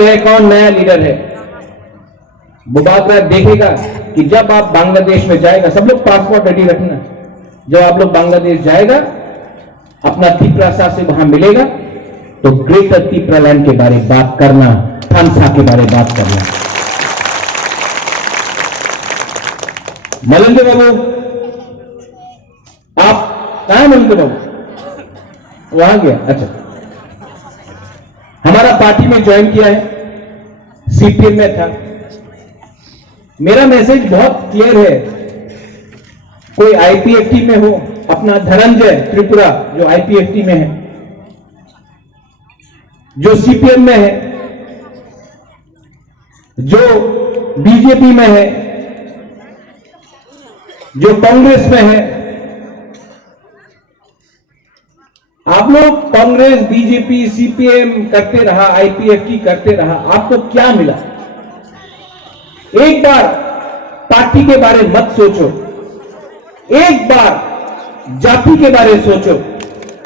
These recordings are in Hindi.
है, कौन नया लीडर है। मुबारक देखेगा कि जब आप बांग्लादेश में जाएगा, सब लोग पासपोर्ट रेडी रखना, जब आप लोग बांग्लादेश जाएगा अपना तिप्रासा से वहां मिलेगा तो ग्रेटर तिप्रालैंड के बारे में बात करना, थानसा के बारे में बात करना। मलंगे बाबू, आप कहां मलंगे बाबू? वहां गया। अच्छा, हमारा पार्टी में ज्वाइन किया है, सीपीएम में था। मेरा मैसेज बहुत क्लियर है, कोई आईपीएफटी में हो, अपना धनंजय त्रिपुरा जो आईपीएफटी में है, जो सीपीएम में है, जो बीजेपी में है, जो कांग्रेस में है, आप लोग कांग्रेस, बीजेपी, सीपीएम करते रहा, आईपीएफटी करते रहा, आपको क्या मिला? एक बार पार्टी के बारे में मत सोचो, एक बार जाति के बारे में सोचो।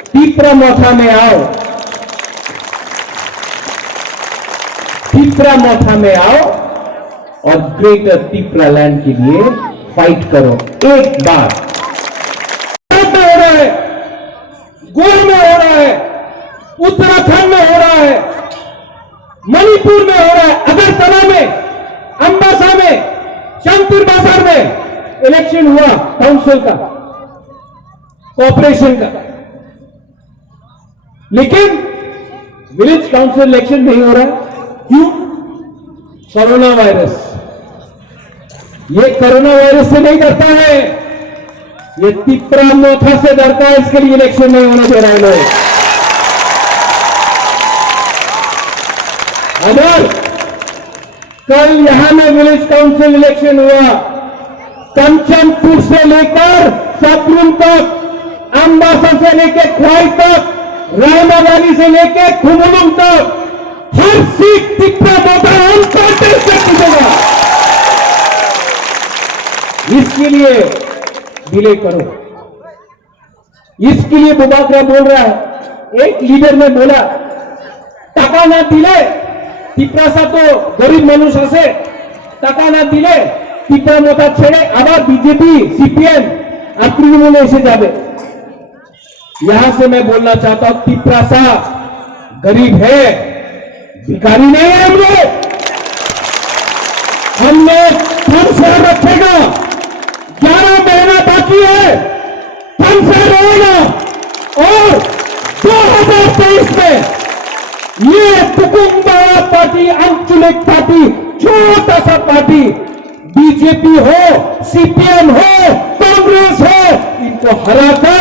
तिप्रामोथा में आओ, तिप्रामोथा में आओ और ग्रेटर तिप्रालैंड के लिए फाइट करो। एक बार हो रहा है, गोवा में हो रहा है, उत्तराखंड में हो रहा है, मणिपुर में हो रहा है, अगरतला में, अंबासा में, शांतिर बाजार में इलेक्शन हुआ काउंसिल का, कॉर्पोरेशन का, लेकिन विलेज काउंसिल इलेक्शन नहीं हो रहा है। क्यों? Corona virus. ये कोरोना वायरस से नहीं डरता है, ये तिप्रामोथा से डरता है, इसके लिए इलेक्शन नहीं होने दे रहे लोग। अगर कल यहां में विलेज काउंसिल इलेक्शन हुआ, कंचनपुर से लेकर सतरुम तक, अंबासा से लेकर ख्वाई तक, रायमा वैली से लेकर खुमलुंग तक, हर सीट तिप्रामोथा हम कांटेस्ट से पूछेगा। इसके लिए डिले करो, इसके लिए बुबाकरा बोल रहा है। एक लीडर ने बोला टाका ना दिले तिप्रासा तो गरीब मनुष्य से टाका ना दिले तिप्रामोथा छेड़े आबार बीजेपी सीपीएम और तृणमूल ऐसे जावे। यहां से मैं बोलना चाहता हूं, तिप्रासा गरीब है, भिखारी नहीं है। हम लोग थानसा रखेगा, 11 महीना बाकी है, थानसा रहेगा। और 2023 में ये कुकुम्बा पार्टी, आंचलिक पार्टी, छोटा सा पार्टी, बीजेपी हो, सीपीएम हो, कांग्रेस हो, इनको हराकर